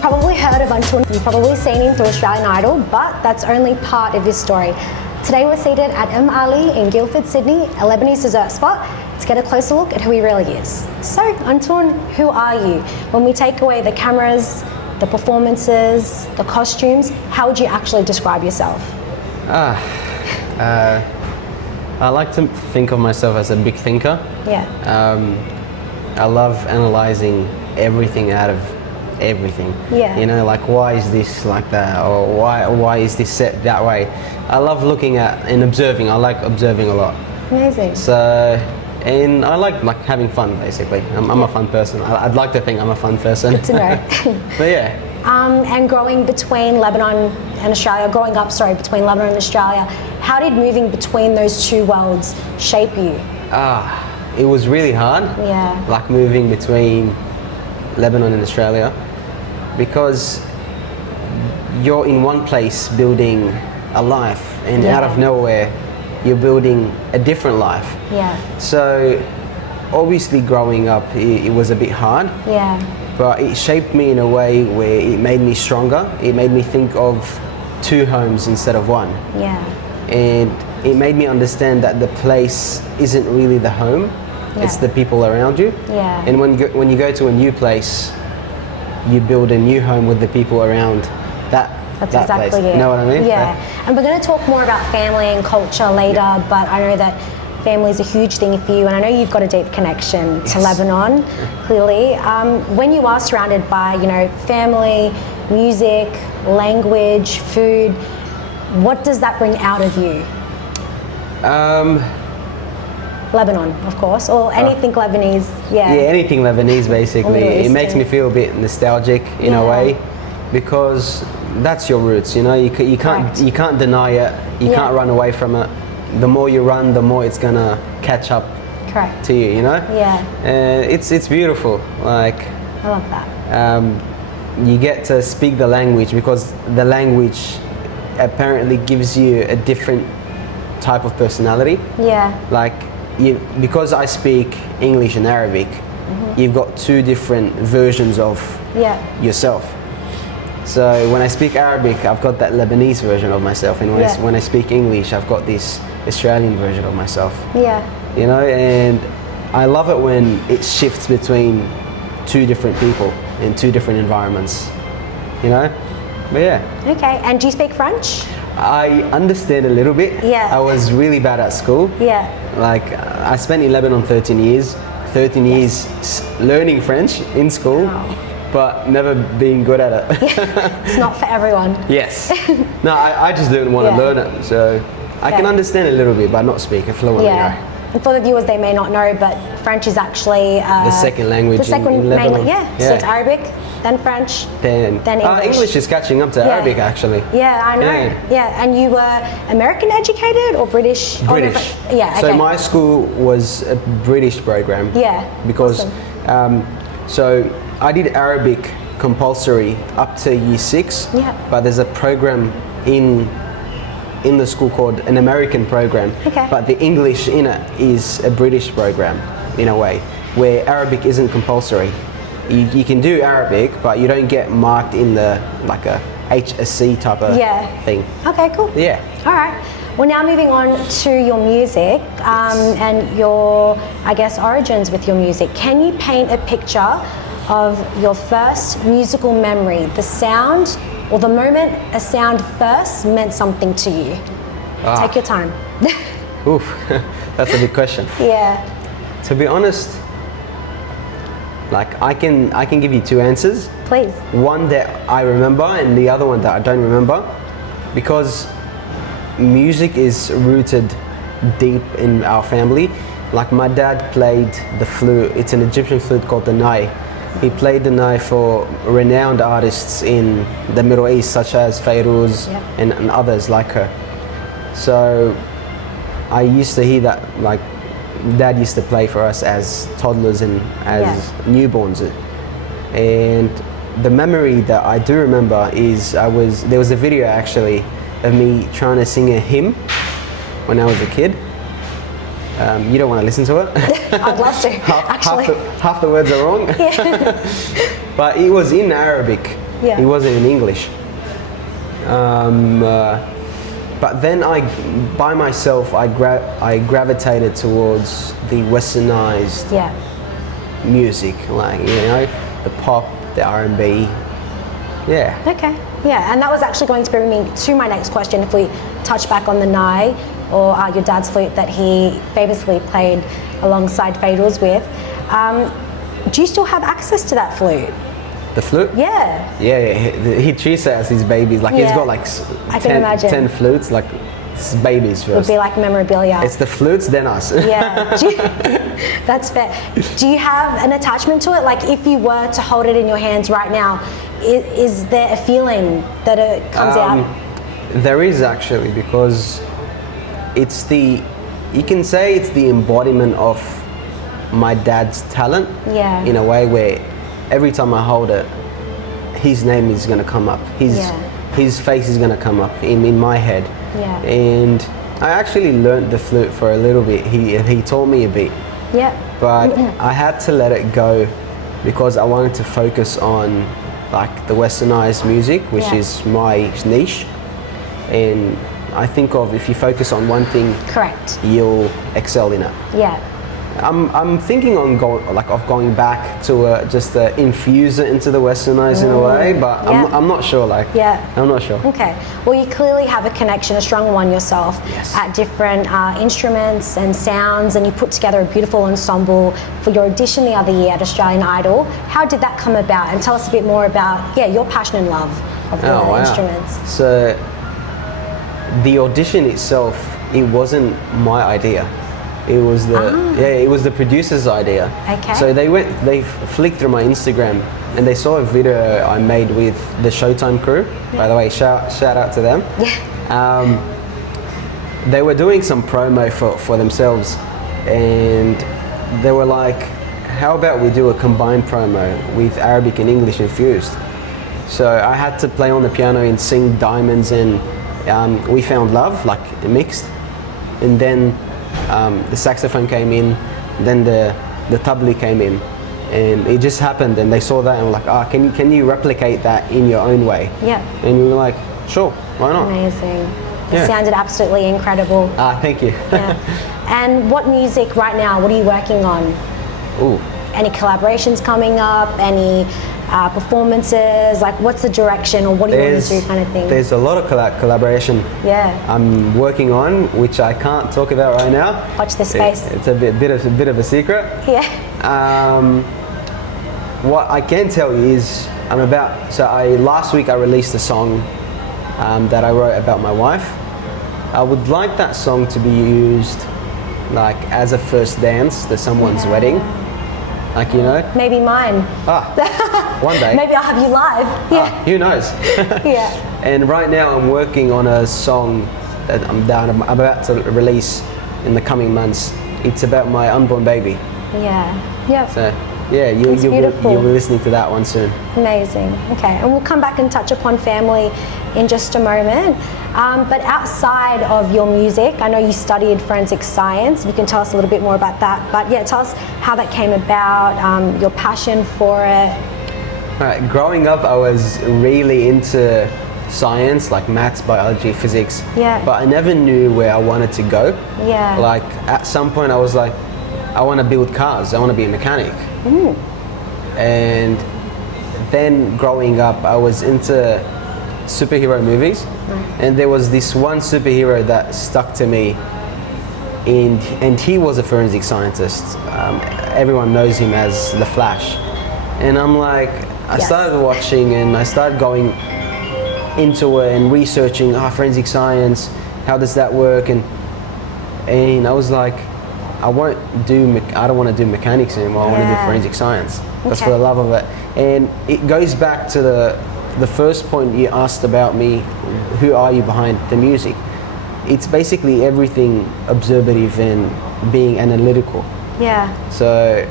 You've probably heard of Antoun, you've probably seen him through Australian Idol, but that's only part of his story. Today we're seated at Emm Ali in Guildford, Sydney, a Lebanese dessert spot, to get a closer look at who he really is. So, Antoun, who are you? When we take away the cameras, the performances, the costumes, how would you actually describe yourself? I like to think of myself as a big thinker. Yeah. I love analysing everything out of everything. Yeah. You know, like why is this like that, or why is this set that way? I love looking at and observing. I like observing a lot. Amazing. So, and I like having fun basically. I'm a fun person. I'd like to think I'm a fun person. Good to know. But yeah. And growing between Lebanon and Australia, between Lebanon and Australia, how did moving between those two worlds shape you? It was really hard. Yeah. Like moving between Lebanon and Australia, because you're in one place building a life, and out of nowhere you're building a different life. Yeah. So obviously growing up it was a bit hard. Yeah. But it shaped me in a way where it made me stronger. It made me think of two homes instead of one. Yeah. And it made me understand that the place isn't really the home, it's the people around you. Yeah. And when you go to a new place, you build a new home with the people around that Exactly place. it. You know what I mean? Yeah. And we're going to talk more about family and culture later, but I know that family is a huge thing for you, and I know you've got a deep connection to Lebanon, clearly. When you are surrounded by, family, music, language, food, what does that bring out of you? Lebanon, of course, or anything Lebanese. Yeah, anything Lebanese basically. It makes me feel a bit nostalgic in a way, because that's your roots. You can't deny it. You can't run away from it. The more you run, the more it's gonna catch up to you. Yeah. It's beautiful. Like, I love that. You get to speak the language, because the language apparently gives you a different type of personality. Yeah. Like, because I speak English and Arabic, you've got two different versions of yourself. So when I speak Arabic, I've got that Lebanese version of myself, and when I speak English, I've got this Australian version of myself. Yeah. And I love it when it shifts between two different people in two different environments. But yeah. Okay, and do you speak French? I understand a little bit. Yeah. I was really bad at school. Yeah. Like, I spent in Lebanon 13 years. 13 years learning French in school, but never being good at it. It's not for everyone. Yes. No, I just didn't want to learn it. So I can understand a little bit, but not speak it fluently. Yeah. And for the viewers, they may not know, but French is actually the second language in Lebanon. So it's Arabic, then French, then English. English is catching up to Arabic, actually. Yeah, I know. Yeah, and you were American educated or British? British. Yeah, okay. So my school was a British program. Yeah. Because, so I did Arabic compulsory up to year 6. Yeah. But there's a program in the school called an American program, but the English in it is a British program in a way, where Arabic isn't compulsory. You can do Arabic, but you don't get marked in the like a HSC type of thing. Okay, cool. Yeah. All right. Well, now moving on to your music and your, I guess, origins with your music. Can you paint a picture of your first musical memory, the sound or the moment a sound first meant something to you? Take your time. Oof, that's a big question. Yeah. To be honest, like I can give you two answers. Please. One that I remember and the other one that I don't remember, because music is rooted deep in our family. Like, my dad played the flute. It's an Egyptian flute called the nai. He played the nai for renowned artists in the Middle East, such as Fairuz and others like her. So I used to hear that, like, Dad used to play for us as toddlers and as newborns. And the memory that I do remember is there was a video actually of me trying to sing a hymn when I was a kid. You don't want to listen to it? I'd love to, actually. Half the words are wrong. Yeah. But it was in Arabic. Yeah. He wasn't in English. But then by myself, I gravitated towards the westernized Yeah. music, like, you know, the pop, the R&B. Yeah. Okay. Yeah, and that was actually going to bring me to my next question. If we touch back on the nai, or your dad's flute that he famously played alongside Fadels with, do you still have access to that flute? The flute? Yeah. Yeah, he treats it as his babies. Like, he's Yeah. got like I can imagine. 10 flutes, like it's babies It would first. be like memorabilia. It's the flutes, then us. Yeah. That's fair. Do you have an attachment to it? Like, if you were to hold it in your hands right now, is there a feeling that it comes out? There is, actually, because you can say it's the embodiment of my dad's talent. Yeah. In a way where every time I hold it, his name is going to come up. His face is going to come up in my head. Yeah. And I actually learned the flute for a little bit. He taught me a bit. Yeah. But I had to let it go because I wanted to focus on like the westernized music, which Yeah. is my niche. And I think if you focus on one thing, Correct. you'll excel in it. Yeah. I'm thinking on going back to just infuse it into the westernized in a way, but Yeah. I'm not sure. Like, Yeah. I'm not sure. Okay. Well, you clearly have a connection, a strong one yourself, Yes. at different instruments and sounds, and you put together a beautiful ensemble for your audition the other year at Australian Idol. How did that come about? And tell us a bit more about, your passion and love of the instruments. So the audition itself, it wasn't my idea. It was it was the producer's idea. Okay. So they flicked through my Instagram and they saw a video I made with the Showtime crew. By the way, shout out to them. Yeah. They were doing some promo for themselves, and they were like, how about we do a combined promo with Arabic and English infused? So I had to play on the piano and sing Diamonds and We Found Love, like mixed. And then the saxophone came in, then the tabli came in. And it just happened, and they saw that and were like, can you replicate that in your own way? Yeah. And we were like, sure, why not? Amazing. It Yeah. sounded absolutely incredible. Thank you. Yeah. And what music right now, what are you working on? Ooh. Any collaborations coming up? Any performances? Like, what's the direction, or what do you want to do, kind of thing? There's a lot of collaboration Yeah. I'm working on, which I can't talk about right now. Watch this space. It's a bit of a secret. Yeah. What I can tell you is last week I released a song that I wrote about my wife. I would like that song to be used like as a first dance to someone's wedding. Like, you know. Maybe mine. One day. Maybe I'll have you live. Yeah. Who knows? Yeah. And right now I'm working on a song that I'm about to release in the coming months. It's about my unborn baby. Yeah. Yeah. So yeah, you'll beautiful. be listening to that one soon. Amazing. Okay, and we'll come back and touch upon family in just a moment. But outside of your music, I know you studied forensic science. You can tell us a little bit more about that. But yeah, tell us how that came about, your passion for it. Right, growing up, I was really into science, like maths, biology, physics. Yeah. But I never knew where I wanted to go. Yeah. Like at some point, I was like, I want to build cars. I want to be a mechanic. And then growing up, I was into superhero movies, and there was this one superhero that stuck to me, and he was a forensic scientist. Everyone knows him as the Flash, and I'm like, I started watching and I started going into it and researching forensic science. How does that work? And I was like, I don't want to do mechanics anymore. I want to do forensic science. That's for the love of it. And it goes back to the first point you asked about me, who are you behind the music? It's basically everything observative and being analytical. Yeah. So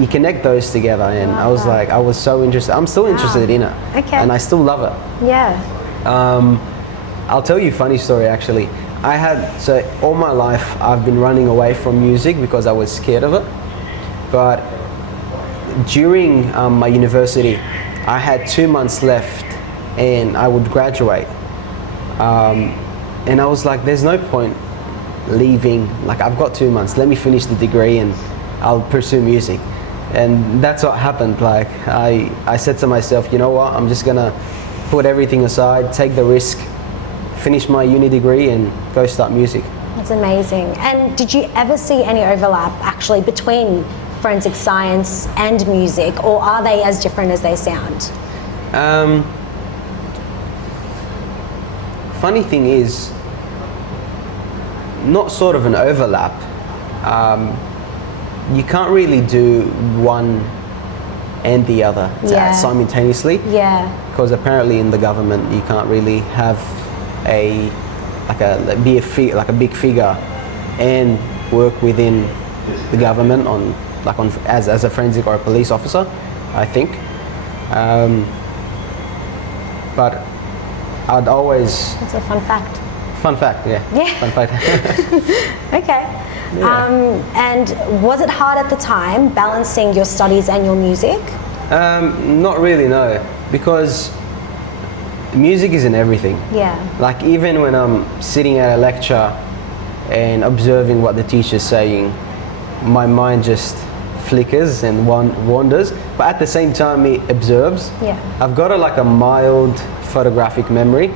you connect those together, and I was like, I was so interested. I'm still interested in it. Okay. And I still love it. Yeah. I'll tell you a funny story actually. All my life I've been running away from music because I was scared of it. But during my university, I had 2 months left and I would graduate. And I was like, there's no point leaving. Like, I've got 2 months, let me finish the degree and I'll pursue music. And that's what happened. Like, I said to myself, you know what, I'm just gonna put everything aside, take the risk, finish my uni degree and go start music. That's amazing. And did you ever see any overlap actually between forensic science and music, or are they as different as they sound? Funny thing is, not sort of an overlap. You can't really do one and the other simultaneously. Yeah. Because apparently in the government you can't really have a big figure and work within the government as a forensic or a police officer, I think. But I'd always... That's a fun fact. Fun fact, yeah. Yeah. Fun fact. Okay. Yeah. And was it hard at the time balancing your studies and your music? Not really, no. Because music is in everything. Yeah. Like, even when I'm sitting at a lecture and observing what the teacher's saying, my mind just flickers and wanders, but at the same time it observes. Yeah. I've got a mild photographic memory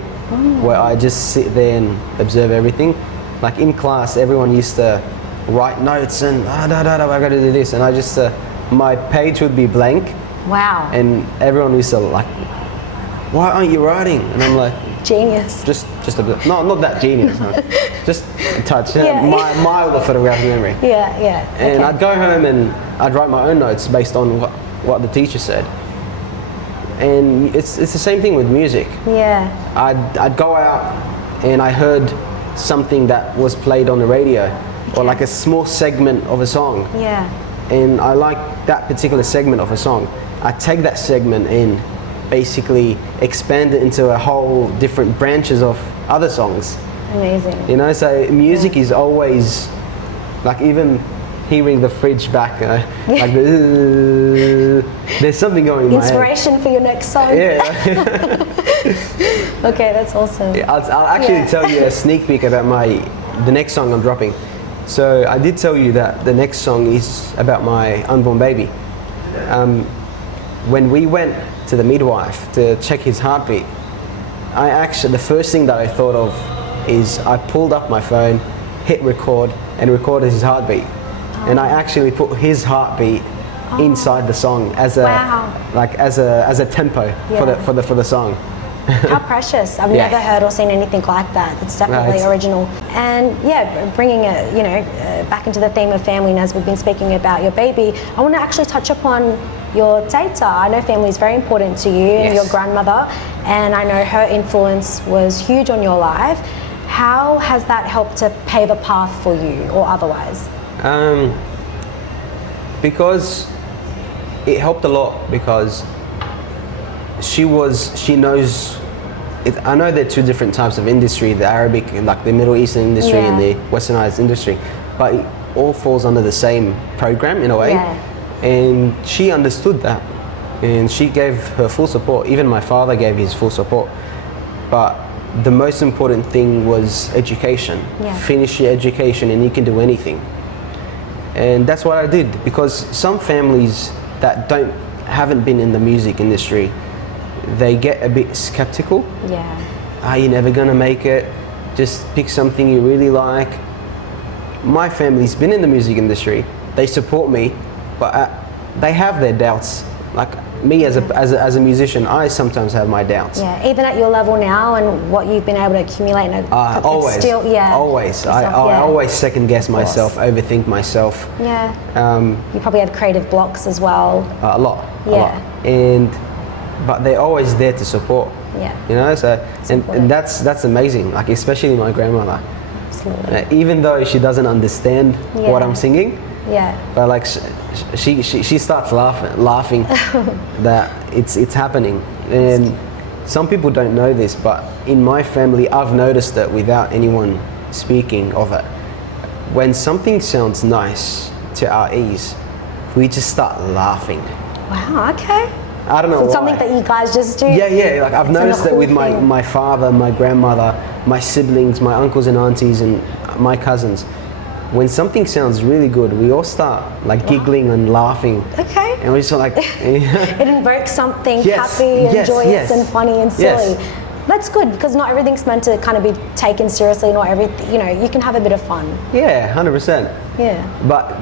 where I just sit there and observe everything. Like, in class, everyone used to write notes and I gotta do this, and I just my page would be blank. Wow. And everyone used to like, why aren't you writing? And I'm like, genius. just a bit. No, not that genius. No. Just a touch. Yeah. Milder photographic memory. Yeah, yeah. And okay. I'd go home and I'd write my own notes based on what the teacher said. And it's the same thing with music. Yeah. I'd go out and I heard something that was played on the radio, or like a small segment of a song. Yeah. And I like that particular segment of a song. I take that segment and basically expand it into a whole different branches of other songs. Amazing. You know, so music is always, like, even hearing the fridge back, like there's something going in my head. Inspiration for your next song. Yeah. Okay, that's awesome. I'll actually tell you a sneak peek about the next song I'm dropping. So I did tell you that the next song is about my unborn baby. When we went to the midwife to check his heartbeat, the first thing that I thought of is I pulled up my phone, hit record, and recorded his heartbeat. And I actually put his heartbeat inside the song as a tempo for the song. How precious. I've never heard or seen anything like that. It's definitely original. And bringing it, back into the theme of family, and as we've been speaking about your baby, I want to actually touch upon your tata. I know family is very important to you and your grandmother, and I know her influence was huge on your life. How has that helped to pave a path for you, or otherwise? Because it helped a lot, because she knows it. I know there are two different types of industry, the Arabic, like the Middle Eastern industry and the Westernized industry, but it all falls under the same program in a way. And she understood that, and she gave her full support. Even my father gave his full support. But the most important thing was education. Finish your education and you can do anything. And that's what I did, because some families that haven't been in the music industry, they get a bit skeptical. Are you never gonna make it? Just pick something you really like. My family's been in the music industry. They support me, but they have their doubts. Like me as a musician, I sometimes have my doubts. Even at your level now and what you've been able to accumulate. Always. Still, always. I always second guess myself, overthink myself. You probably have creative blocks as well. A lot. But they're always there to support. You know, so and that's amazing. Like, especially my grandmother. Absolutely. Even though she doesn't understand what I'm singing. But like she starts laughing that it's happening. And some people don't know this, but in my family I've noticed it without anyone speaking of it. When something sounds nice to our ears, we just start laughing. Wow, okay. I don't know Is it why. something that you guys just do? Yeah. Like I've It's noticed that cool with thing. my father, my grandmother, my siblings, my uncles and aunties, and my cousins. When something sounds really good, we all start like giggling and laughing. Okay. And we're just like, It invokes something Yes, happy and yes, joyous yes. and funny and silly. Yes. That's good because not everything's meant to kind of be taken seriously. Not everything, you can have a bit of fun. yeah, 100%. Yeah. But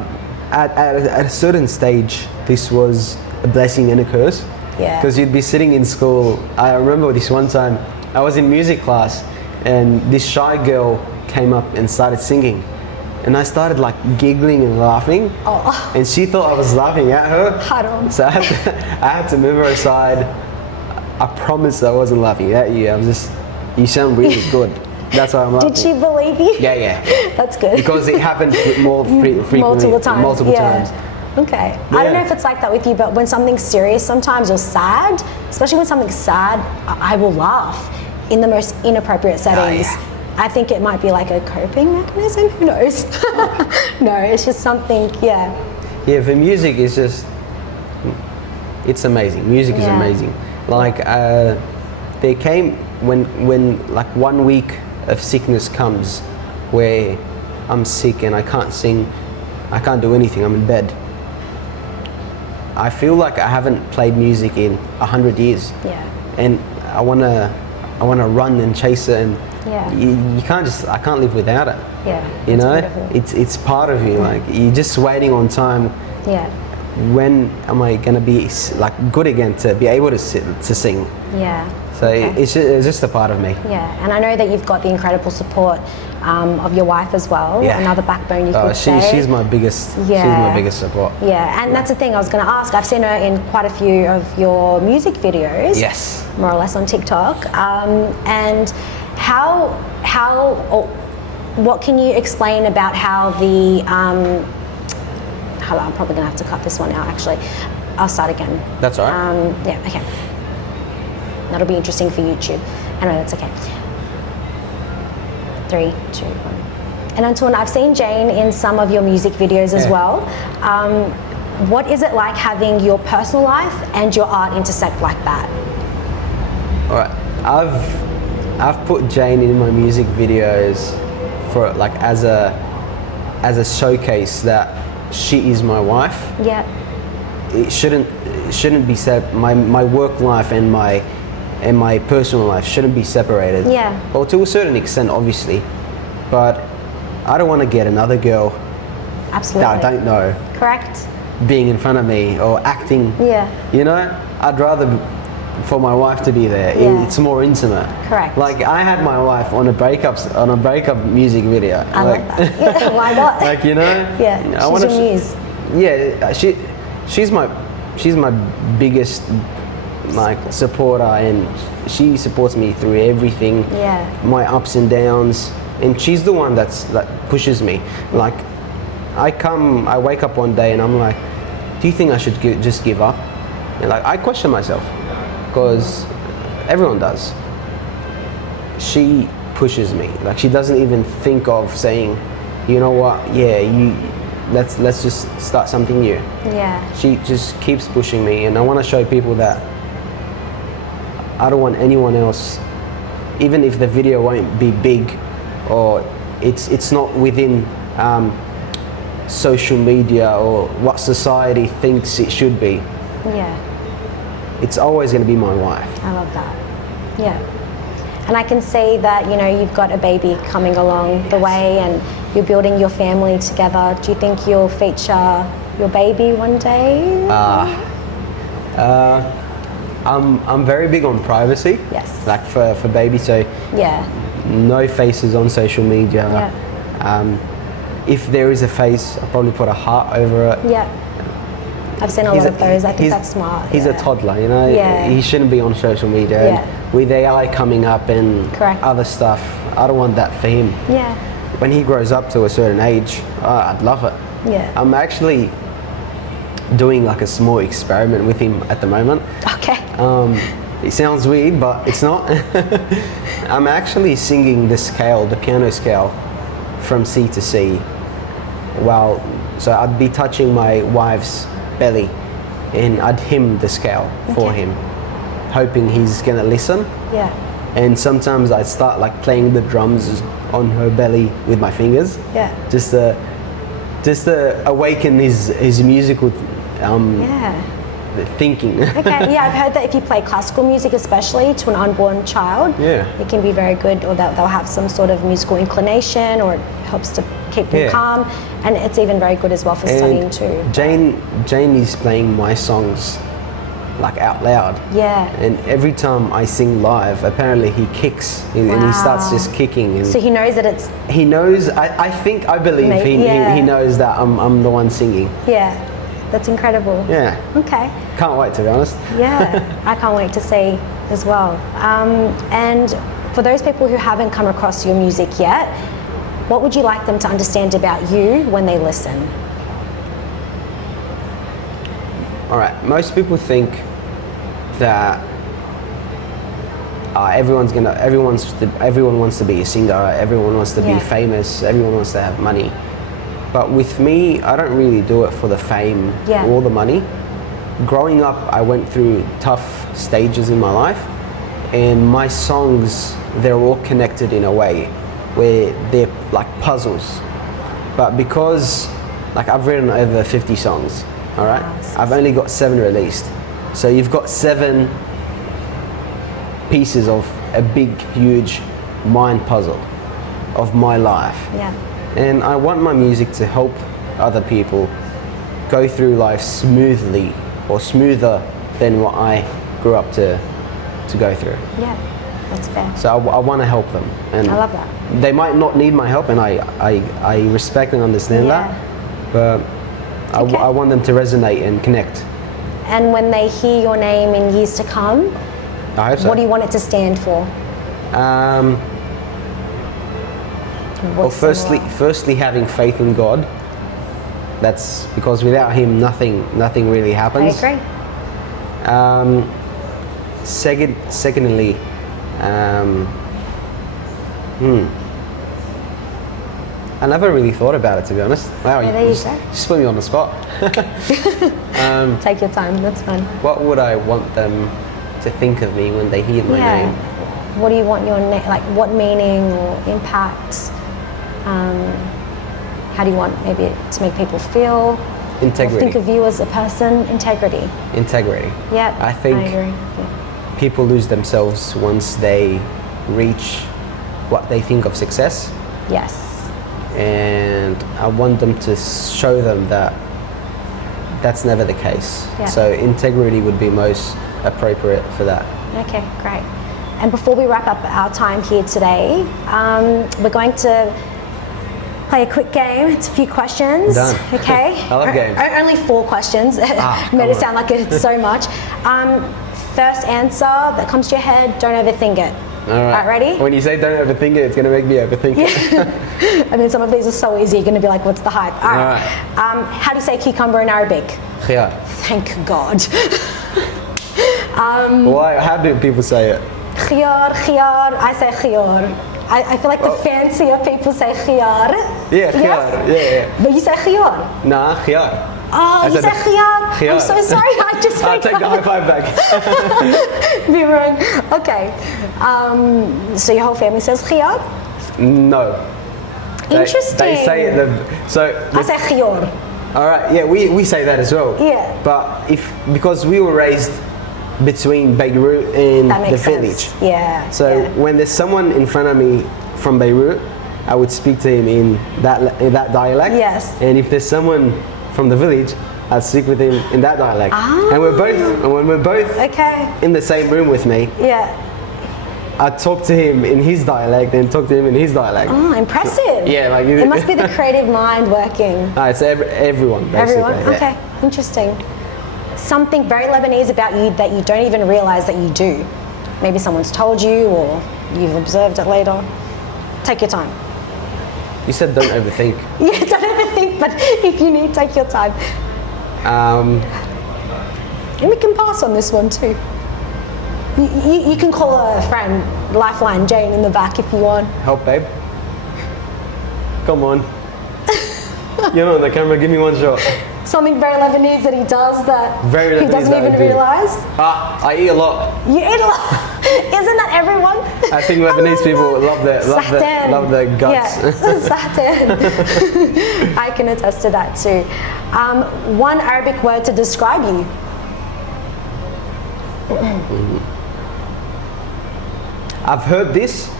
at a certain stage, this was a blessing and a curse. Yeah. Because you'd be sitting in school. I remember this one time, I was in music class, and this shy girl came up and started singing. And I started like giggling and laughing. Oh. And she thought I was laughing at her. Haram. So I had to move her aside. I promise I wasn't laughing at you. I was just, you sound really good. That's why I'm laughing. Did she believe you? Yeah. That's good. Because it happened frequently. Multiple times. Multiple times. Okay. I don't know Yeah. if it's like that with you, but when something's serious sometimes or sad, especially when something's sad, I will laugh in the most inappropriate settings. yeah. I think it might be like a coping mechanism. Who knows? No, it's just something. Yeah. Yeah, for music, it's just, it's amazing. Music is Yeah. amazing. Like, there came, when like 1 week of sickness comes, where I'm sick and I can't sing, I can't do anything, I'm in bed. I feel like I haven't played music in 100 years. Yeah. And I wanna run and chase it, and Yeah. you can't just, I can't live without it. Yeah. You It's know, beautiful. it's part of you. Like you're just waiting on time. Yeah. When am I gonna be like good again to be able to sing? Yeah. So Okay. it's just a part of me. Yeah, and I know that you've got the incredible support of your wife as well. Yeah. Another backbone you could say. She's my biggest. She's Yeah. my biggest support. Yeah, and that's the thing I was going to ask. I've seen her in quite a few of your music videos. Yes. More or less on TikTok. And or what can you explain about how the hold on, I'm probably going to have to cut this one out actually. I'll start again. That's all right. Yeah, okay. That'll be interesting for YouTube. Anyway, that's okay. 3, 2, 1. And Antoun, I've seen Jane in some of your music videos as Yeah. well. What is it like having your personal life and your art intersect like that? All right. I've put Jane in my music videos for like as a showcase that she is my wife. Yeah. It shouldn't be said. My work life and my personal life shouldn't be separated. Yeah. Well, to a certain extent, obviously, but I don't want to get another girl Absolutely. that I don't know Correct? being in front of me or acting. Yeah. You know, I'd rather for my wife to be there. Yeah. It's more intimate. Correct. Like I had my wife on a breakup music video. I like, love that. Yeah, why not? like you know. Yeah, I she's wanna your muse. Yeah, she's my biggest like supporter, and she supports me through everything. Yeah. My ups and downs, and she's the one that pushes me. Like I wake up one day and I'm like, do you think I should just give up? And like I question myself, because everyone does. She pushes me. Like she doesn't even think of saying, you know what? Yeah, let's just start something new. Yeah. She just keeps pushing me, and I want to show people that I don't want anyone else, even if the video won't be big or it's not within social media or what society thinks it should be. Yeah. It's always going to be my wife. I love that. Yeah. And I can see that, you've got a baby coming along the way and you're building your family together. Do you think you'll feature your baby one day? I'm very big on privacy. Yes. Like for baby, so Yeah. no faces on social media. Yeah. If there is a face, I'll probably put a heart over it. Yeah. I've seen a lot of those. I think that's smart. He's yeah. a toddler, you know. Yeah. He shouldn't be on social media. Yeah. And with AI coming up and Correct. other stuff, I don't want that for him. Yeah. When he grows up to a certain age, I'd love it. Yeah. I'm actually doing like a small experiment with him at the moment. Okay. It sounds weird, but it's not. I'm actually singing the piano scale, from C to C. So I'd be touching my wife's belly, and I'd hum the scale for Okay. him, hoping he's gonna listen. Yeah. And sometimes I'd start like playing the drums on her belly with my fingers, Yeah. just to awaken his musical Yeah. thinking. Okay. Yeah, I've heard that if you play classical music, especially to an unborn child, Yeah. it can be very good, or they'll have some sort of musical inclination, or it helps to keep them Yeah. calm, and it's even very good as well for studying And too. Jane is playing my songs like out loud. Yeah. And every time I sing live, apparently he kicks and he starts Wow. just kicking. And So he knows that it's he knows. I believe Yeah. he knows that I'm the one singing. yeah. That's incredible. Yeah. Okay. Can't wait, to be honest. Yeah, I can't wait to see as well. And for those people who haven't come across your music yet, what would you like them to understand about you when they listen? All right. Most people think that everyone wants to be a singer. Everyone wants to Yeah. be famous. Everyone wants to have money. But with me, I don't really do it for the fame Yeah. or the money. Growing up, I went through tough stages in my life, and my songs, they're all connected in a way where they're like puzzles. But because like I've written over 50 songs, all right? Wow. I've only got 7 released. So you've got 7 pieces of a big, huge mind puzzle of my life. Yeah. And I want my music to help other people go through life smoothly, or smoother than what I grew up to go through. Yeah, that's fair. So I want to help them. And I love that. They might not need my help, and I respect and understand Yeah. that. But Okay. I want them to resonate and connect. And when they hear your name in years to come, I hope so. what do you want it to stand for? Well, What's similar? firstly, having faith in God. That's because without Him, nothing really I happens. agree. Secondly, I never really thought about it, to be honest. Wow, Yeah, there you just, go. just put me on the spot. Take your time, that's fine. What would I want them to think of me when they hear my Yeah. name? What do you want your name, like what meaning or impact? How do you want maybe it to make people feel? Or Integrity. think of you as a person? Integrity. Integrity. Yeah, I think I agree. Yeah. people lose themselves once they reach what they think of success. Yes. And I want them to show them that that's never the case. Yeah. So integrity would be most appropriate for that. Okay, great. And before we wrap up our time here today, we're going to play a quick game. It's a few questions. Done. Okay. I love games. Only 4 questions. Made come it on. sound like it's so much. First answer that comes to your head. Don't overthink it. All right. Ready? When you say don't overthink it, it's going to make me overthink it. I mean, some of these are so easy. You're going to be like, "What's the hype?" All right. All How do you say cucumber in Arabic? Khiyar. Thank God. Why? How do people say it? Khiyar, khiyar. I say khiyar. I feel like the fancier people say khiyar. Yeah, khiyar. Yes? Yeah. But you say khiyar. Nah, khiyar. Oh, you said say khiyar. khiyar. I'm so sorry. I just I'll take the high five back. be wrong. Okay. So your whole family says khiyar? No. Interesting. They say it. I say khiyar. All right. Yeah, we say that as well. Yeah. But because we were raised between Beirut and That the makes village. sense. Yeah. So yeah. when there's someone in front of me from Beirut, I would speak to him in that dialect. Yes. And if there's someone from the village, I'd speak with him in that dialect. Ah. And when we're both Okay. in the same room with me, Yeah. I'd talk to him in his dialect and talk to him in his dialect. Oh, impressive. Yeah, like it must be the creative mind working. No, it's everyone basically. Everyone? yeah. Okay, interesting. Something very Lebanese about you that you don't even realize that you do. Maybe someone's told you or you've observed it later. Take your time. You said don't overthink. Yeah, don't overthink, but if you need, take your time. And we can pass on this one too. You can call a friend, Lifeline Jane in the back if you want. Help, babe. Come on. You're not on the camera, give me one shot. Something very Lebanese that he does that Very he Lebanese doesn't that I even do. realise. I eat a lot. You eat a lot. Isn't that everyone? I think Lebanese people love their guts. Yeah, sahtan. I can attest to that too. One Arabic word to describe you. I've heard this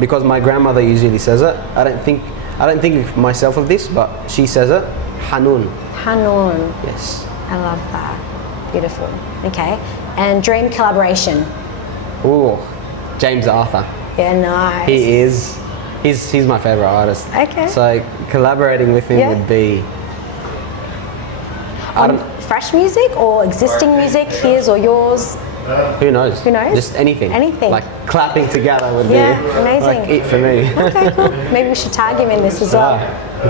because my grandmother usually says it. I don't think myself of this, but she says it. Hanun. Hanun. Yes. I love that. Beautiful. Okay. And dream collaboration. Ooh, James Arthur. Yeah, nice. He is. He's my favorite artist. Okay. So collaborating with him would be. Fresh music or existing music, his or yours? Who knows? Who knows? Just anything. Anything. Like clapping together would be amazing. like it for me. Okay, cool. Maybe we should tag him in this as well.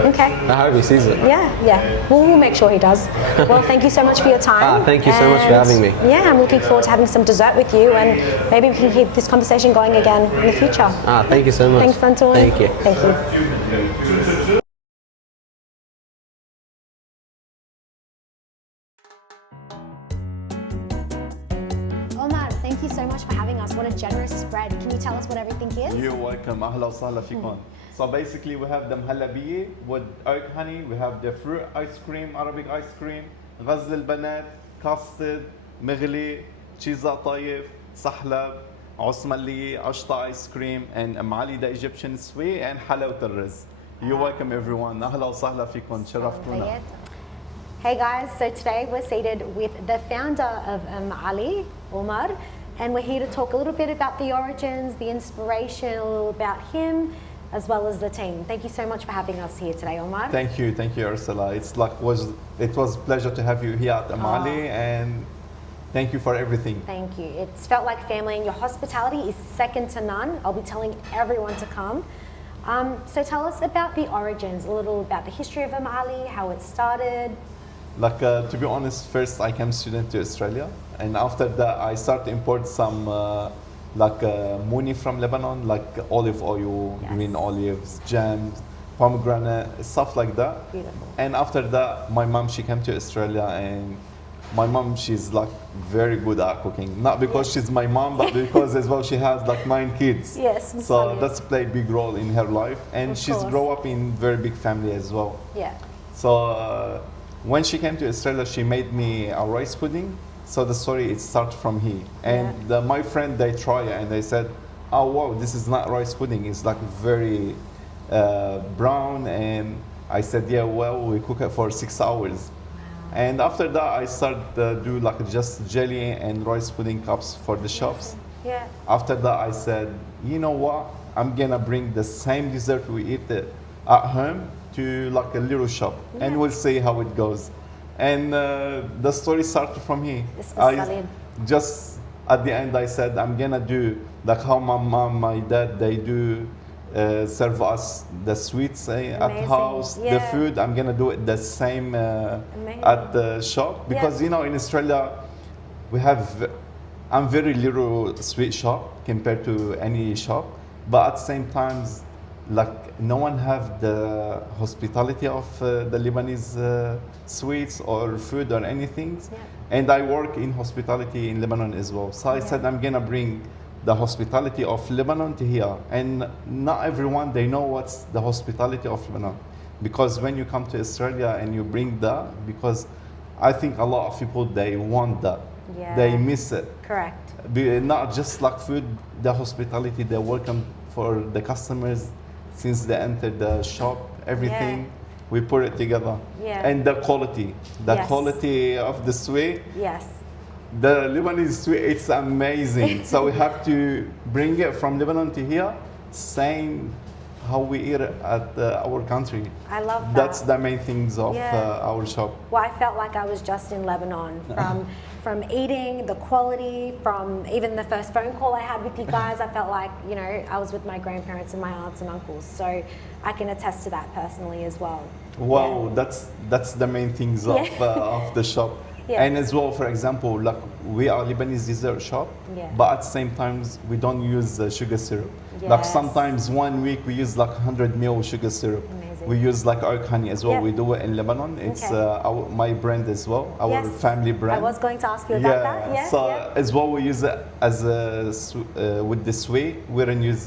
Okay. I hope he sees it. Yeah. We'll make sure he does. Well, thank you so much for your time. Thank you so much for having me. Yeah, I'm looking forward to having some dessert with you, and maybe we can keep this conversation going again in the future. Thank you so much. Thanks, Antoun. Thank you. Thank you. Omar, thank you so much for having us. What a generous spread. Can you tell us what everything is? You're welcome. أهلا وسهلا فيكم. So basically we have the مهلبية with oat honey. We have the fruit ice cream, Arabic ice cream, غزل البنات, custard, مغلي, cheese طايف, سحلب, عصملية, أشطة ice cream, and Emm Ali the Egyptian sweet, and حلاوة الرز. You're welcome everyone. أهلا وسهلا فيكم. شرفتونا. Hey guys, so today we're seated with the founder of Emm Ali, Omar, and we're here to talk a little bit about the origins, the inspiration, a little about him, as well as the team. Thank you so much for having us here today, Omar. Thank you, Ursula. It was a pleasure to have you here at Emm Ali, and thank you for everything. Thank you. It's felt like family, and your hospitality is second to none. I'll be telling everyone to come. So tell us about the origins, a little about the history of Emm Ali, how it started. To be honest, first I came student to Australia, and after that I start to import some muni from Lebanon, like olive oil, green olives, jams, pomegranate, stuff like that. Beautiful. And after that, my mom, she came to Australia, and my mom, she's like very good at cooking. Not because she's my mom, but because as well she has like 9 kids. Yes. So that's played a big role in her life, and Of she's course. grown up in very big family as well. Yeah. So when she came to Australia, she made me a rice pudding. So the story, it starts from here. And my friend, they try it and they said, oh wow, this is not rice pudding. It's like very brown. And I said, yeah, well, we cook it for 6 hours. And after that, I started to do like just jelly and rice pudding cups for the shops. Yeah. After that, I said, you know what? I'm gonna bring the same dessert we eat at home to like a little shop, and we'll see how it goes. And the story started from here. Just at the end, I said, I'm gonna do like how my mom, my dad, they do serve us the sweets at house, the food. I'm gonna do it the same at the shop, because you know, in Australia we have a very little sweet shop compared to any shop, but at the same time, like no one have the hospitality of the Lebanese sweets or food or anything. And I work in hospitality in Lebanon as well. So I said, I'm gonna bring the hospitality of Lebanon to here. And not everyone, they know what's the hospitality of Lebanon. Because when you come to Australia and you bring that, because I think a lot of people, they want that. They miss it. Correct. Not just like food, the hospitality, they welcome for the customers since they enter the shop, everything. We put it together. And the quality of the sweet. Yes. The Lebanese sweet, it's amazing. So we have to bring it from Lebanon to here, same how we eat it at our country. I love that. That's the main things of our shop. Well, I felt like I was just in Lebanon from eating, the quality, from even the first phone call I had with you guys. I felt like, you know, I was with my grandparents and my aunts and uncles. So I can attest to that personally as well. Wow, that's the main things of the shop. And as well, for example, like we are Lebanese dessert shop, but at the same time we don't use sugar syrup. Like sometimes 1 week we use like 100 ml sugar syrup. Amazing. We use like oak honey as well. Yeah. We do it in Lebanon. It's Okay. my brand as well, our Yes. family brand. I was going to ask you about that. Yeah. So yeah. as well, we use it as with the sweet. We don't use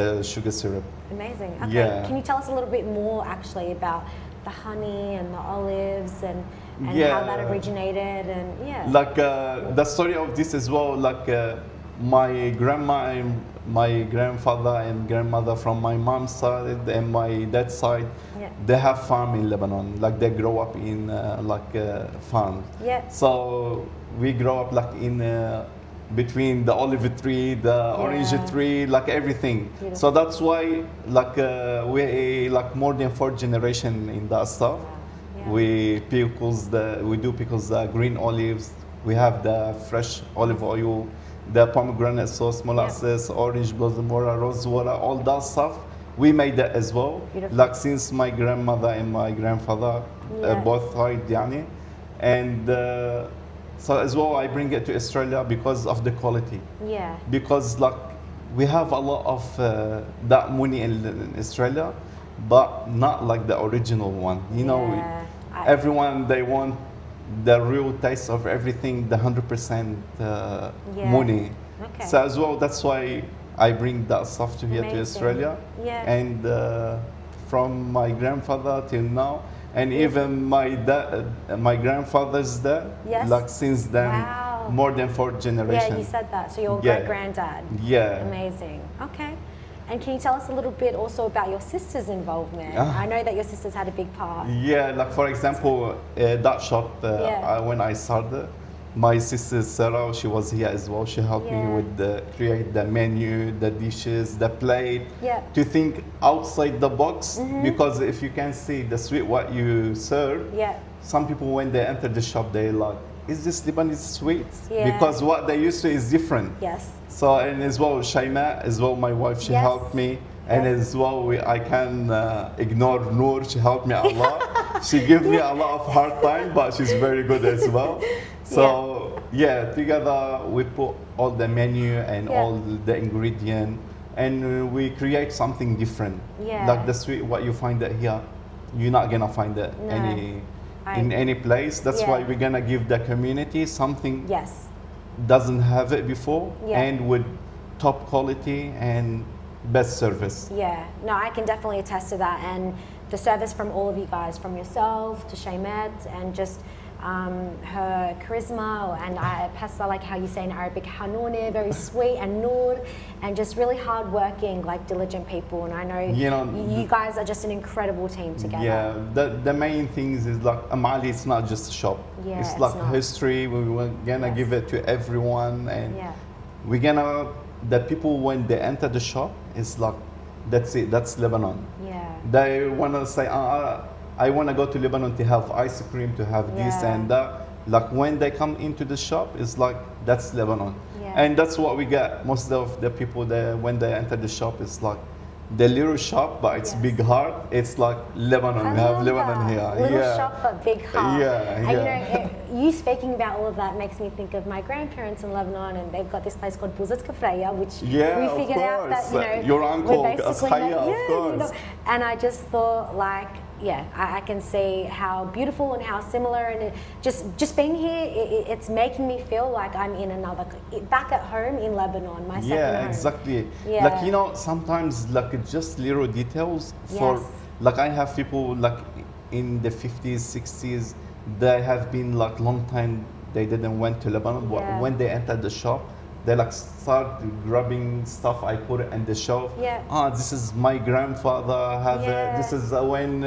the sugar syrup. Amazing. Okay. Yeah. Can you tell us a little bit more actually about the honey and the olives and how Yeah. that originated and Like the story of this as well. Like my grandma and my grandfather and grandmother from my mom's side and my dad's side, Yeah. they have farm in Lebanon. Like they grow up in farm. Yeah. So we grow up like in between the olive tree, the orange Yeah. tree, like everything. Beautiful. So that's why like we like more than 4th generation in that stuff. Yeah. We do pickles the green olives. We have the fresh olive oil, the pomegranate sauce, molasses, orange blossom water, rose water, all that stuff. We made that as well. Beautiful. Like since my grandmother and my grandfather Yeah. both died, yani. And so as well, I bring it to Australia because of the quality. Yeah. Because like we have a lot of that money in Australia, but not like the original one. You know, Yeah. everyone they want the real taste of everything, the 100% Yeah. money. Okay. So as well, that's why I bring that stuff to here to Amazing. Australia. Yeah. And from my grandfather till now, and even my dad, my grandfather's dad, Yes. like since then, Wow. more than 4th generation. Yeah, you said that. So your Yeah. great granddad. Yeah. Amazing. Okay. And can you tell us a little bit also about your sister's involvement? Ah. I know that your sisters had a big part. Yeah, like for example, that shop, Yeah. when I started, my sister Sarah, she was here as well. She helped Yeah. me with create the menu, the dishes, the plate, Yeah. to think outside the box. Because if you can see the sweet what you serve, Yeah. some people when they enter the shop, they like, is this Lebanese sweet? Yeah. Because what they used to is different. Yes. So and as well, Shaima, as well, my wife, she Yes. helped me, and Yes. as well, I can ignore Noor. She helped me a lot. She gave me a lot of hard time, but she's very good as well. So yeah, together we put all the menu and Yeah. all the ingredient, and we create something different. Yeah. Like the sweet, what you find it here, you're not gonna find it No. in any place. That's Yeah. why we're gonna give the community something Yes. doesn't have it before, Yeah. and with top quality and best service. Yeah, no, I can definitely attest to that. And the service from all of you guys, from yourself to Shaymet, and just her charisma, and Pesa, like how you say in Arabic, Hanoune, very sweet, and Noor, and just really hardworking, like diligent people. And I know You know, you guys are just an incredible team together. Yeah, the main things is like Emm Ali, it's not just a shop. Yeah, it's it's like not. history. We're gonna Yes. give it to everyone, and Yeah. we're gonna, the people when they enter the shop, it's like, that's it, that's Lebanon. Yeah. They wanna say, I wanna go to Lebanon to have ice cream, to have this Yeah. and that. Like when they come into the shop, it's like, that's Lebanon. Yeah. And that's what we get. Most of the people there, when they enter the shop, it's like the little shop, but it's Yes. big heart. It's like Lebanon. I We have love Lebanon that. here. Little yeah. shop but big heart. Yeah, And yeah. you know, you speaking about all of that makes me think of my grandparents in Lebanon, and they've got this place called Buzat Kafraya, which Yeah, we of figured out that, you course. know, Your uncle, we're basically Ashaya, of yeah, you know, course. and I just thought like, yeah, I can see how beautiful and how similar, and it just being here, it's making me feel like I'm in another, back at home in Lebanon, my second Yeah, home. exactly. Yeah. Like, you know, sometimes like just little details for, Yes. like I have people like in the 50s, 60s, they have been like long time, they didn't went to Lebanon, but Yeah. when they entered the shop, they like start grabbing stuff I put it in the shelf. Yeah. This is my grandfather have Yeah. this is when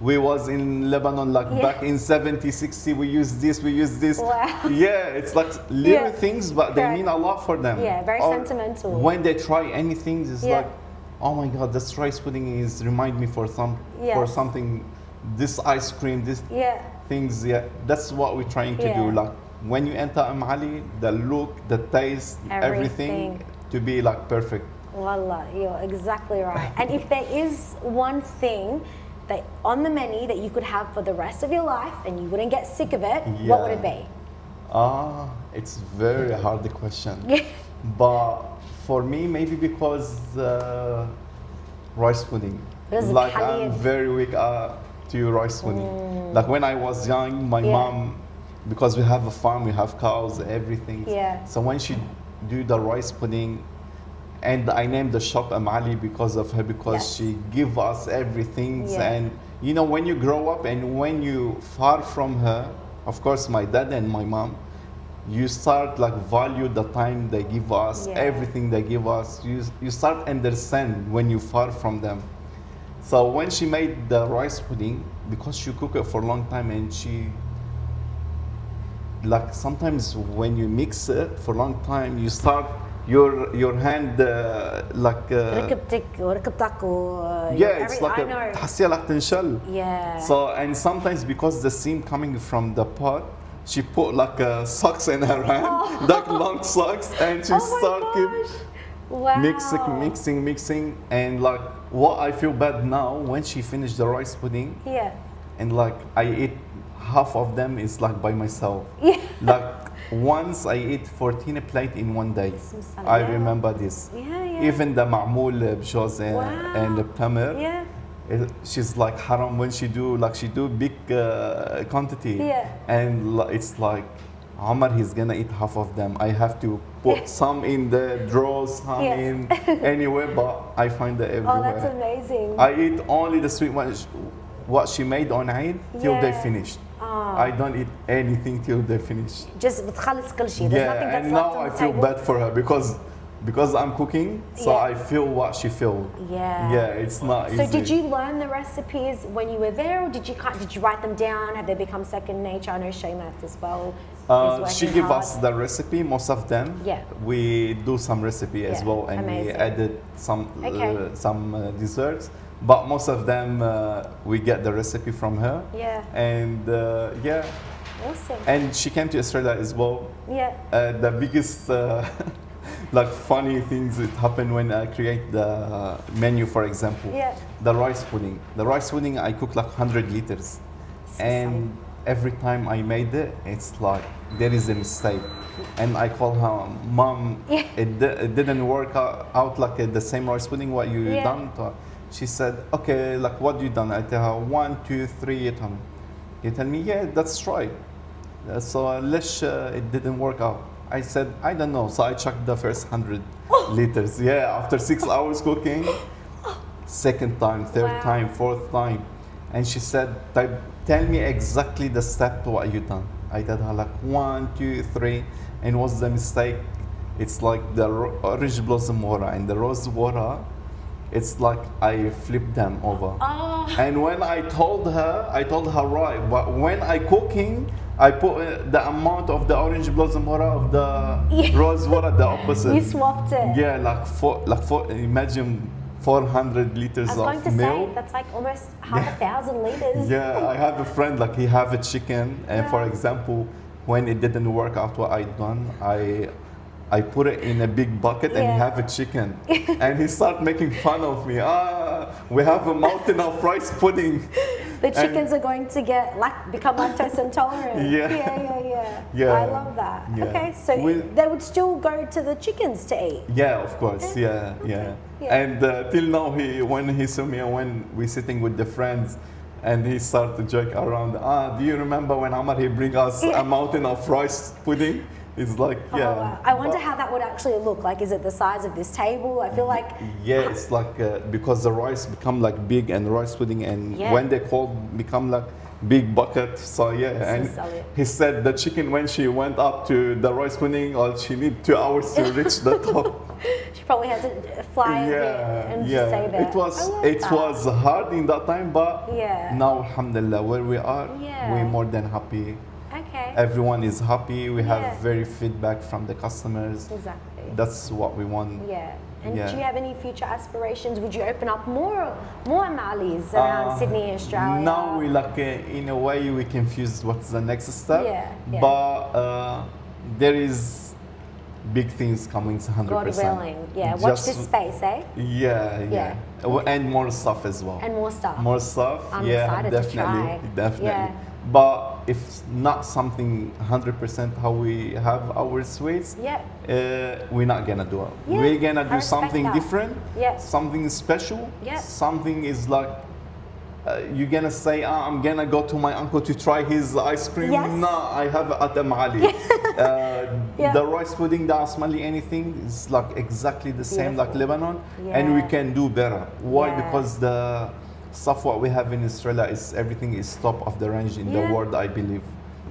we was in Lebanon, like Yeah. back in 70, 60, we use this, we use this. Wow. Yeah, it's like little Yeah. things, but they Correct. mean a lot for them. Yeah, very Or sentimental. When they try anything, it's Yeah. like, oh my God, this rice pudding is remind me for Yes. something. This ice cream, this Yeah. things. Yeah, that's what we're trying to do. Yeah. Like when you enter Emm Ali, the look, the taste, everything to be like perfect. Wallah, you're exactly right. And if there is one thing that on the menu that you could have for the rest of your life and you wouldn't get sick of it, what would it be? It's very hard question. But for me, maybe because rice pudding. What is Like Halid? I'm very weak to rice pudding. Like when I was young, my Yeah. mom, because we have a farm, we have cows, everything. Yeah. So when she do the rice pudding, and I named the shop Emm Ali because of her, because Yes. she give us everything. Yeah. And you know, when you grow up and when you far from her, of course, my dad and my mom, you start like value the time they give us, Yeah. everything they give us. You start understand when you far from them. So when she made the rice pudding, because she cook it for a long time, and she like sometimes when you mix it for a long time, you start your hand ركبتك وركبتك yeah, it's like I know. تحسيها like تنشل. Yeah. So and sometimes because the steam coming from the pot, she put like socks in her hand, like long socks, and she Oh my start keep gosh. Wow. mixing, and like what I feel bad now when she finished the rice pudding, Yeah. and like I eat half of them is like by myself. Yeah. Like once I eat 14 plate in one day. I remember this. Yeah, yeah. Even the معمول بجوز and the tamar. Yeah. She's like haram when she do big quantity. Yeah. And it's like Omar, he's gonna eat half of them. I have to put some in the drawers, some Yeah. in anywhere, but I find it everywhere. Oh, that's amazing. I eat only the sweet one, what she made on Eid till they Yeah. finished. Oh. I don't eat anything till they finish. Just بتخلص كل شيء. There's nothing Yeah, that's and left now on I the feel table. bad for her because I'm cooking, so Yeah. I feel what she feel. Yeah. Yeah, it's not So easy. did you learn the recipes when you were there, or did you write them down? Have they become second nature? I know Shaymat as well. is She working give hard. us the recipe, most of them. Yeah. We do some recipe as Yeah, well, and we amazing. added Okay. some desserts. But most of them we get the recipe from her. Yeah. And yeah, Awesome. and she came to Australia as well. Yeah. The biggest like funny things that happen when I create the menu, for example. Yeah. The rice pudding. The rice pudding I cook like 100 liters, and every time I made it, it's like there is a mistake, and I call her, Mom, Yeah. it didn't work out like the same rice pudding what you Yeah. done. She said, okay, like what you done? I tell her 1, 2, 3. You tell me, yeah, that's right. So it didn't work out. I said, I don't know. So I chucked the first 100 liters. Yeah, after 6 hours cooking, second time, third Wow. time, fourth time. And she said, tell me exactly the step what you done. I told her like 1, 2, 3. And what's the mistake? It's like the orange blossom water and the rose water. It's like I flipped them over. Oh. And when I told her right, but when I cooking, I put the amount of the orange blossom water of the Yeah. rose water the opposite. You swapped it. Yeah, like four. Imagine 400 liters I was going of to milk. say that's like almost half a thousand liters. Yeah, I have a friend like he have a chicken, and for example, when it didn't work out what I done, I put it in a big bucket and he Yeah. have a chicken, and he start making fun of me. We have a mountain of rice pudding. The chickens are going to become lactose intolerant. Yeah. Yeah. Yeah. I love that. Yeah. Okay, so they would still go to the chickens to eat. Yeah, of course. Yeah. Yeah. And till now, when he saw me, when we sitting with the friends, and he started to joke around. Do you remember when Amar he bring us a mountain of rice pudding? It's like, yeah. Oh, wow. I wonder how that would actually look. Like, is it the size of this table? I feel like. Yeah, it's like because the rice become like big and rice pudding, and Yeah. when they cold become like big bucket. So yeah, and sell it. he said the chicken when she went up to the rice pudding, she need 2 hours to reach the top. She probably had to fly a bit and just stay there. It was I love that. was hard in that time, but Yeah. now alhamdulillah where we are, Yeah. we're more than happy. Okay. Everyone is happy. We have Yeah. very feedback from the customers. Exactly. That's what we want. Yeah. And Yeah. do you have any future aspirations? Would you open up more Emm Alis around Sydney, Australia? Now we like in a way we confuse what's the next step. Yeah. But there is big things coming 100%. God willing. Yeah. Watch Just- this space, eh? Yeah. And more stuff as well. And more stuff. More stuff. I'm yeah, excited to definitely. try. Definitely. Yeah. But if not something 100% how we have our sweets, Yeah. We're not gonna do it. Yeah, We're gonna I do respect something that. different, Yeah. something special, Yeah. something is like, you're gonna say, I'm gonna go to my uncle to try his ice cream. Yes. No, I have at Emm Ali. Yeah. The rice pudding, the asmali, anything is like exactly the same like Beautiful. Lebanon, and we Yeah. can do better. Why? Yeah. Because the stuff what we have in Australia is everything is top of the range in Yeah. the world, I believe.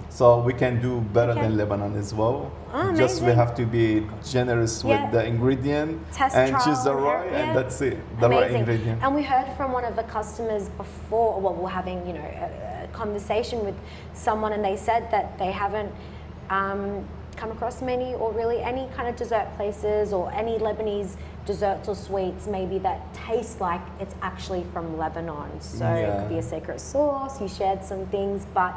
So we can do better Okay. than Lebanon as well. Oh, Just we amazing. have to be generous Yeah. with the ingredient Test, and trial, choose the and right, yeah. and that's it. The right Amazing. ingredient. And we heard from one of the customers before, well, we're having, you know, a conversation with someone, and they said that they haven't come across many or really any kind of dessert places or any Lebanese desserts or sweets maybe that taste like it's actually from Lebanon. So it could be a secret sauce, you shared some things, but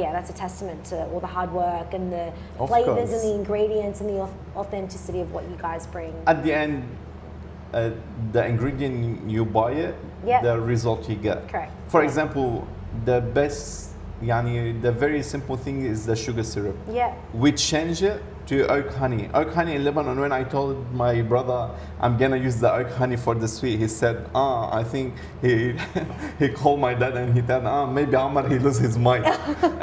yeah, that's a testament to all the hard work and the Of flavors course. and the ingredients and the authenticity of what you guys bring. At the end, the ingredient you buy it, Yeah. the result you get. Correct. For Yeah. example, the best, the very simple thing is the sugar syrup. Yeah. We change it to oak honey. Oak honey in Lebanon, when I told my brother I'm gonna use the oak honey for the sweet, he said, I think he he called my dad and he said, maybe Amar he lose his mind.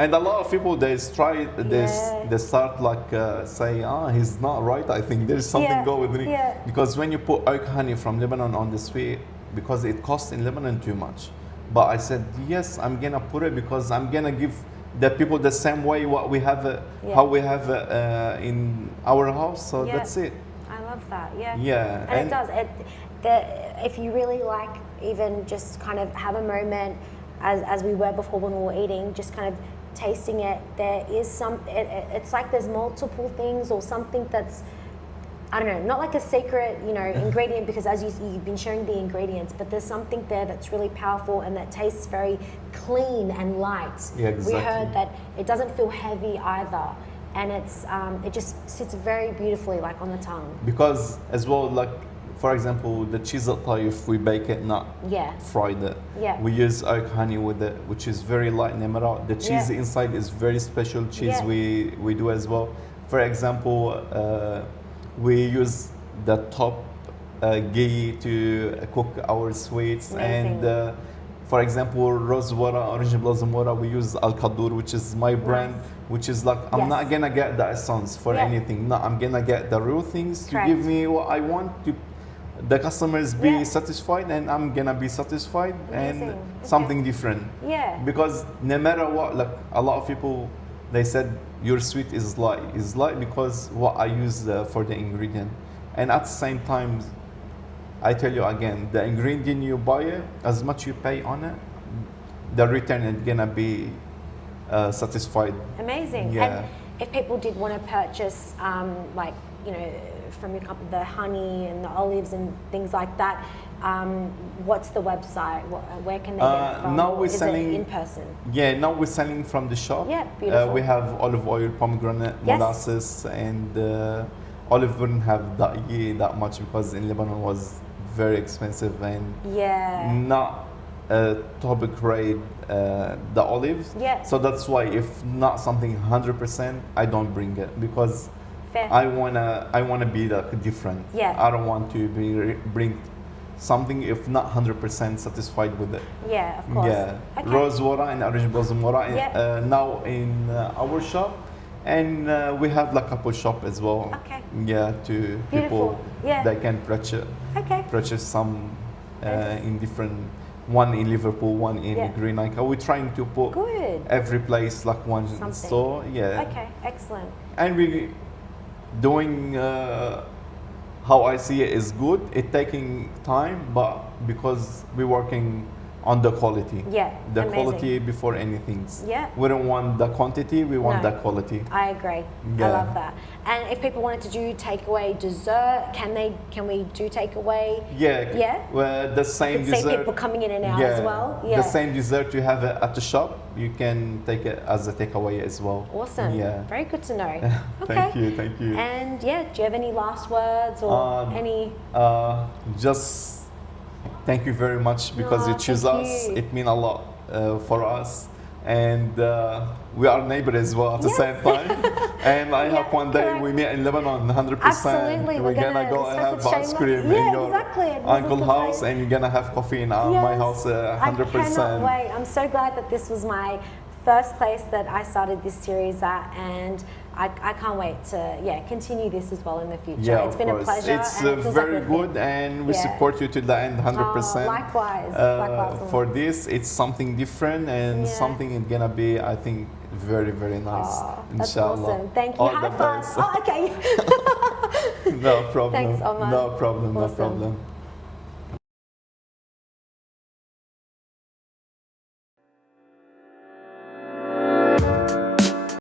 And a lot of people they try this, Yeah. they start like say, he's not right. I think there's something Yeah, go with me. yeah. Because when you put oak honey from Lebanon on the sweet, because it costs in Lebanon too much. But I said, yes, I'm gonna put it because I'm gonna give the people the same way what we have, Yeah. how we have in our house. So Yeah. that's it. I love that. Yeah. Yeah, And it and- does. If you really like, even just kind of have a moment, as we were before when we were eating, just kind of tasting it. There is it's like there's multiple things or something that's, I don't know, not like a secret, you know, ingredient, because as you've been sharing the ingredients, but there's something there that's really powerful and that tastes very clean and light. Yeah, We exactly. heard that it doesn't feel heavy either, and it just sits very beautifully, like on the tongue. Because as well, like for example, the cheese if we bake it, not Yeah. fried it. Yeah. We use oak honey with it, which is very light nemera. The cheese Yeah. inside is very special cheese Yeah. we do as well. For example, we use the top ghee to cook our sweets. Amazing. And for example, rose water, orange blossom water, we use Al Kadur, which is my brand, which is like, I'm Yes. not gonna get the essence for Yeah. anything. No, I'm gonna get the real things to Correct. give me what I want to the customers be Yeah. satisfied, and I'm gonna be satisfied. Amazing. And Okay. something different. Yeah. Because no matter what, like a lot of people, they said your sweet is light because what I use for the ingredient. And at the same time, I tell you again, the ingredient you buy it, as much you pay on it, the return is gonna be satisfied. Amazing. Yeah. And if people did want to purchase, like, you know, from your company, the honey and the olives and things like that, what's the website? Where can they get it from? now Or we're is selling- it in person? Yeah, now we're selling from the shop. Yeah, beautiful. We have olive oil, pomegranate, Yes. molasses, and olive wouldn't have that much because in Lebanon was very expensive and Yeah. not top grade the olives. Yeah. So that's why if not something 100%, I don't bring it because Fair. I wanna be like different. Yeah. I don't want to bring something if not 100% satisfied with it. Yeah, of course. Yeah, Okay. rose water and orange blossom water. Yeah. Now in our shop, and we have like couple shop as well. Okay. Yeah, to Beautiful. people Yeah. they can Okay. purchase some Nice. in different. One in Liverpool, one in Yeah. Green Acre. We're trying to put Good. every place like one Something. store. Yeah. Okay, excellent. And we doing how I see it is good. It taking time, but because we're working on the quality. Yeah, The amazing. quality before anything. Yeah. We don't want the quantity, we want No. the quality. I agree. I Yeah. love that. And if people wanted to do takeaway dessert, can we do takeaway? Yeah. Yeah? Well, the same Could save dessert. people coming in and out as well. Yeah. The same dessert you have it at the shop, you can take it as a takeaway as well. Awesome. Yeah. Very good to know. Okay. Thank you, thank you. And yeah, do you have any last words or any? Just thank you very much because Aw, you choose thank us. you. It means a lot for us. and we are neighbors as well at the same time. And I hope one day we meet in Lebanon, 100%. Absolutely, We're gonna go and have ice cream in your uncle's house, and you're gonna have coffee in my house, 100%. I cannot wait. I'm so glad that this was my first place that I started this series at, and I can't wait to continue this as well in the future. Yeah, it's been a pleasure. It's and it feels very like we're good, and we support you to the end, 100%. Likewise. For this, it's something different and something it's gonna be, I think, very, very nice. That's Inshallah. awesome. Thank you. All High the five. best. Oh, okay. No problem. Thanks, Omar. No problem. Awesome. No problem.